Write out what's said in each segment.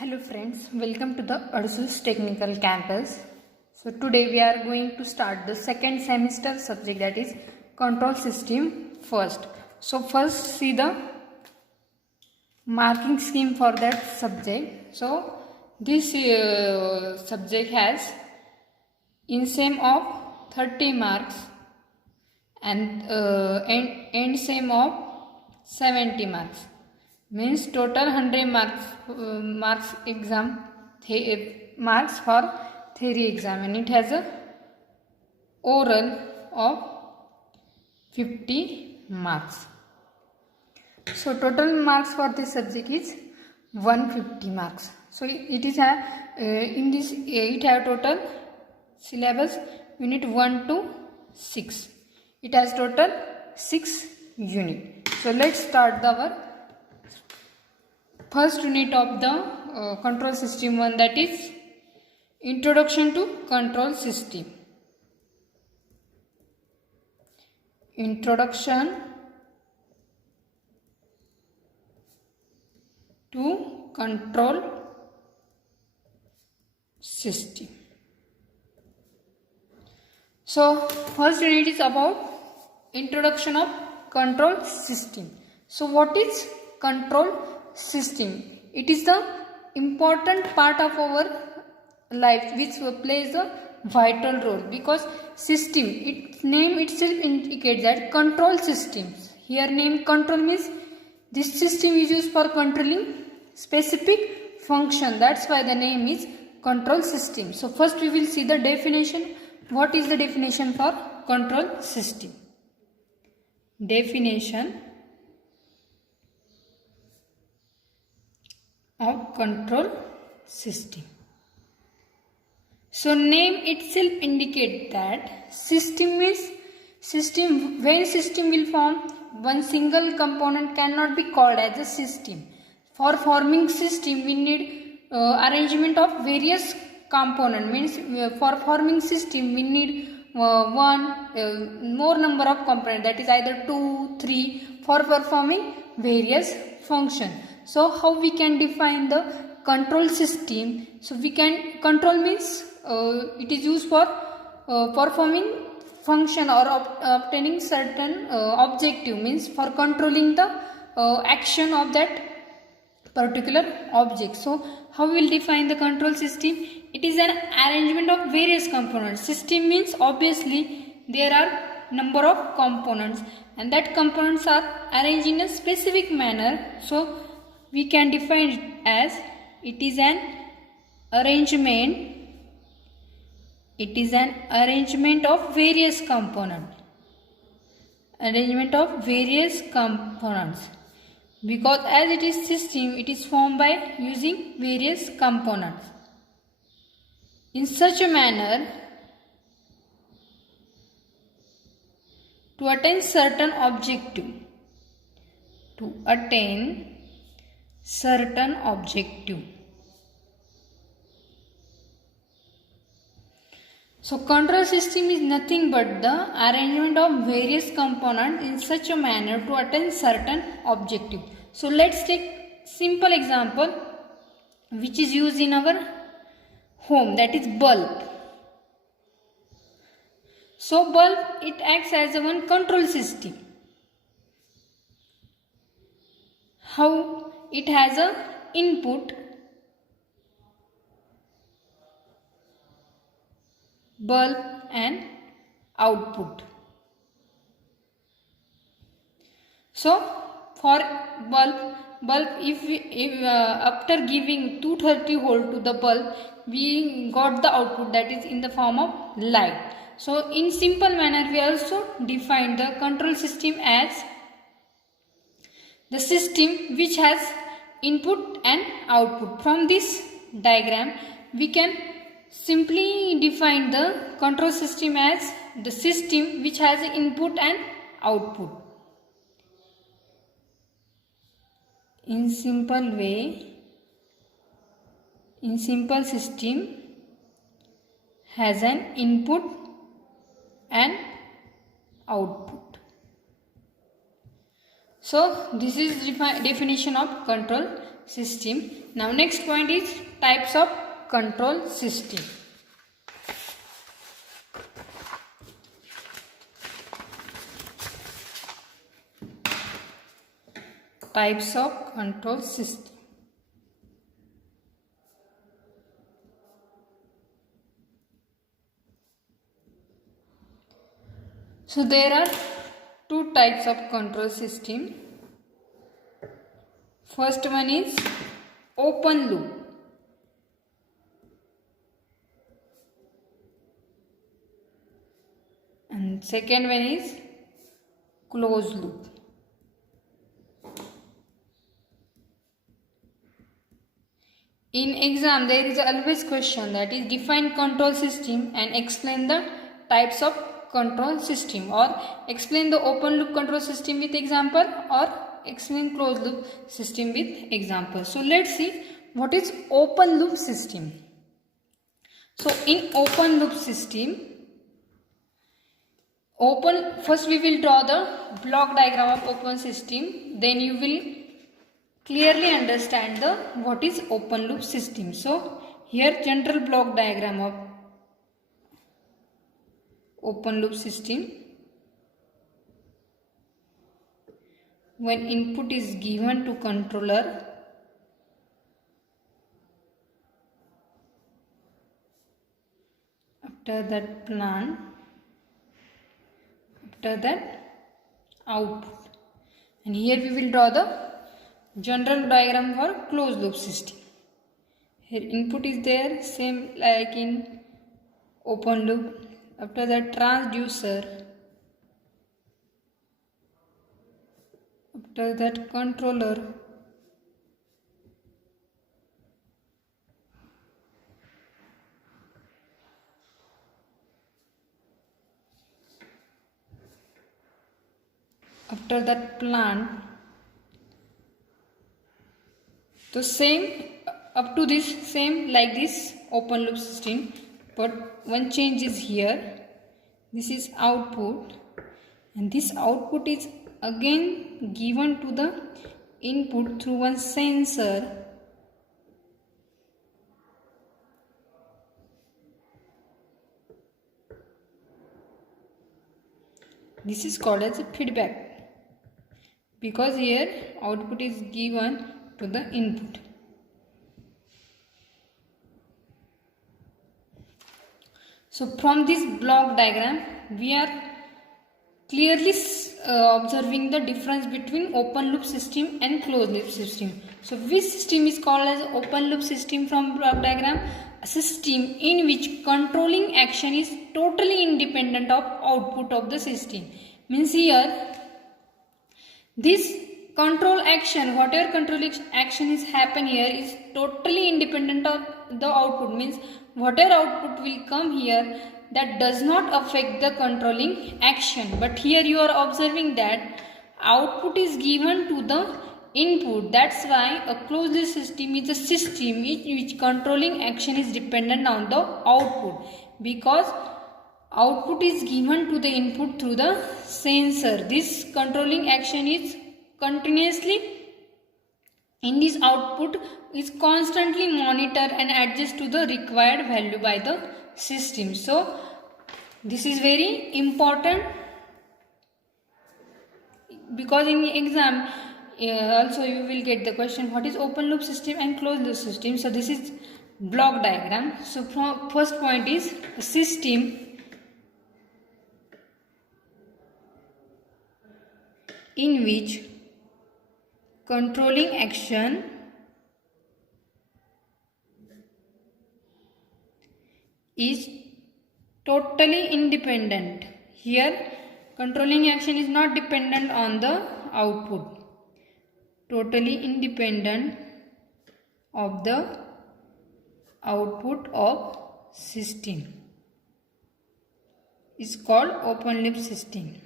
Hello friends, welcome to the Ursus Technical Campus. So today we are going to start the second semester subject, that is control system first. So first see the marking scheme for that subject. So this subject has INSEM of 30 marks and end SEM of 70 marks. Means total 100 marks exam marks for theory exam, and it has a oral of 50 marks. So total marks for this subject is 150 marks. So it is in this it have total syllabus unit 1 to 6. It has total 6 unit. So let's start our first unit of the control system 1, that is introduction to control system. Introduction to control system. So first unit is about introduction of control system. So what is control system? It is the important part of our life which plays a vital role, because system, its name itself indicates that control systems. Here name control means this system is used for controlling specific function. That's why the name is control system. So first we will see the definition. What is the definition for control system? Definition of control system. So name itself indicates that system means system. When system will form, one single component cannot be called as a system. For forming system we need arrangement of various component. Means for forming system we need more number of component, that is either 2, 3, for performing various function. So how we can define the control system? So we can, control means it is used for performing function or obtaining certain objective, means for controlling the action of that particular object. So how we will define the control system? It is an arrangement of various components. System means obviously there are number of components, and that components are arranged in a specific manner. So we can define it as it is an arrangement. It is an arrangement of various components. Arrangement of various components. Because as it is system, it is formed by using various components. In such a manner, to attain certain objective. To attain certain objective. So control system is nothing but the arrangement of various components in such a manner to attain certain objective. So let's take simple example which is used in our home, that is bulb. So bulb, it acts as a one control system. How? It has a input, bulb, and output. So for bulb if after giving 230 volt to the bulb, we got the output, that is in the form of light. So in simple manner we also define the control system as the system which has input and output. From this diagram we can simply define the control system as the system which has input and output. In simple way, in simple system has an input and output. So this is definition of control system. Now next point is types of control system. Types of control system. So there are two types of control system. First one is open loop. And second one is closed loop. In exam there is always question that is define control system and explain the types of control system, or explain the open loop control system with example, or explain closed loop system with example. So let's see what is open loop system. So in open loop system, first we will draw the block diagram of open system, then you will clearly understand what is open loop system. So here general block diagram of open loop system. When input is given to controller, after that plan, after that output, and here we will draw the general diagram for closed loop system. Here input is there, same like in open loop. After that transducer, after that controller, after that plant. So same up to this, same like this open loop system, but one change is here. This is output, and this output is again given to the input through one sensor. This is called as a feedback, because here output is given to the input. So from this block diagram we are clearly observing the difference between open loop system and closed loop system. So which system is called as open loop system from block diagram? A system in which controlling action is totally independent of output of the system. Means here this control action, whatever control action is happen here, is totally independent of the output. Means whatever output will come here, that does not affect the controlling action. But here you are observing that output is given to the input. That's why a closed loop system is a system in which controlling action is dependent on the output, because output is given to the input through the sensor. This controlling action is continuously in this output is constantly monitored and adjust to the required value by the system. So this is very important, because in the exam also you will get the question what is open loop system and closed loop system. So this is block diagram. So first point is a system in which controlling action is totally independent. Here controlling action is not dependent on the output, totally independent of the output of system is called open loop system.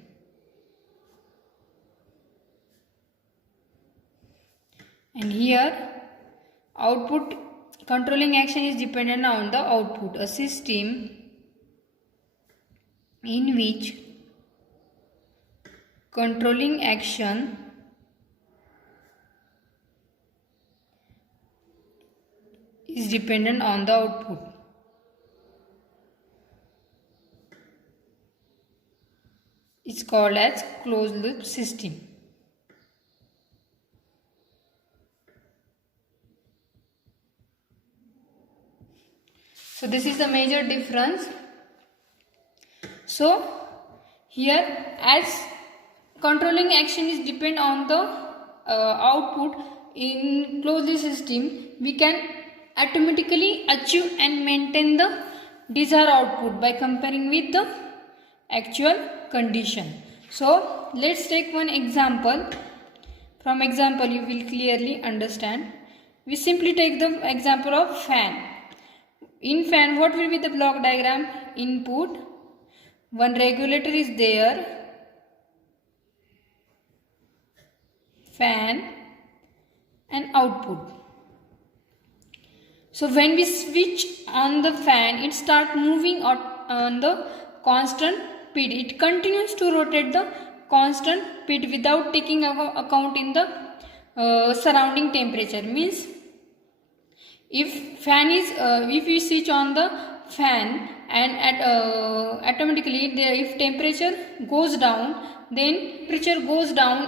And here output controlling action is dependent on the output. A system in which controlling action is dependent on the output. It's called as closed loop system. So this is the major difference. So here, as controlling action is depend on the output in closed loop system, we can automatically achieve and maintain the desired output by comparing with the actual condition. So let's take one example. From example you will clearly understand. We simply take the example of fan. In fan, what will be the block diagram? Input, one regulator is there, fan, and output. So when we switch on the fan, it starts moving on the constant speed. It continues to rotate the constant speed without taking account in the surrounding temperature. Means if we switch on the fan and automatically if temperature goes down,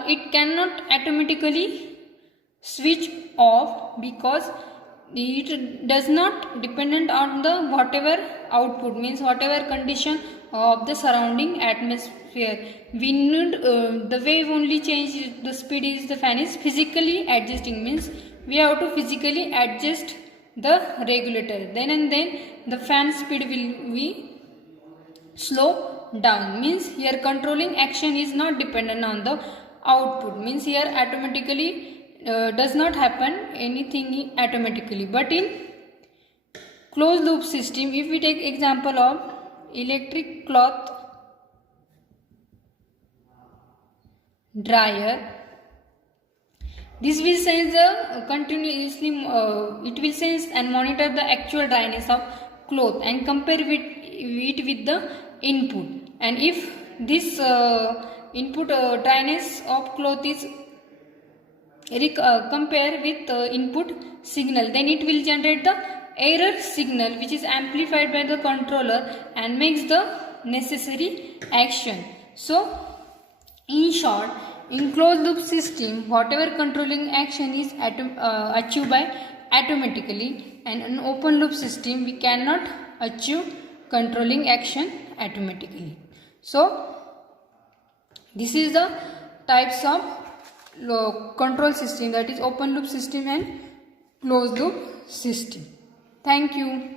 it cannot automatically switch off because it does not dependent on the whatever output, means whatever condition of the surrounding atmosphere. We need the wave only change the speed is the fan is physically adjusting, means we have to physically adjust the regulator, then the fan speed will be slow down. Means here controlling action is not dependent on the output, means here automatically does not happen anything automatically. But in closed loop system, if we take example of electric cloth dryer, this will sense the continuously it will sense and monitor the actual dryness of cloth and compare it with the input. And if this input dryness of cloth is compare with input signal, then it will generate the error signal which is amplified by the controller and makes the necessary action. So in short, in closed loop system, whatever controlling action is achieved by automatically, and in open loop system we cannot achieve controlling action automatically. So this is the types of control system, that is open loop system and closed loop system. Thank you.